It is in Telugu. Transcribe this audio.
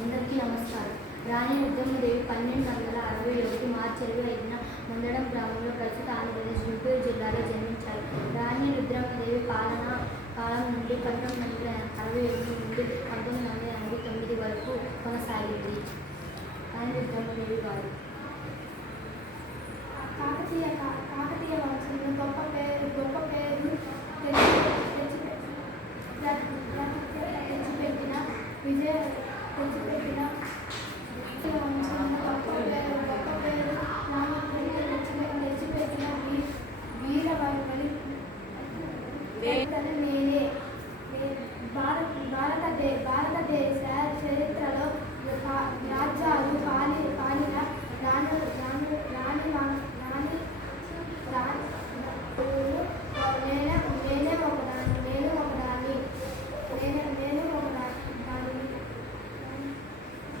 అందరికీ నమస్కారం. రాణి రుద్రమ్మదేవి 1261 మార్చి 25న ముందడం గ్రామంలో ప్రస్తుత ఆంధ్రప్రదేశ్ గుంటూరు జిల్లాలో జన్మించారు. రాణి రుద్రమ్మదేవి పాలన కాలం నుండి 1968 నుండి 1989 వరకు కొనసాగింది. రాణి రుద్రమ్మదేవి గారు కాకతీయ వంశంలో గొప్ప పేరు తెచ్చిపెట్టిన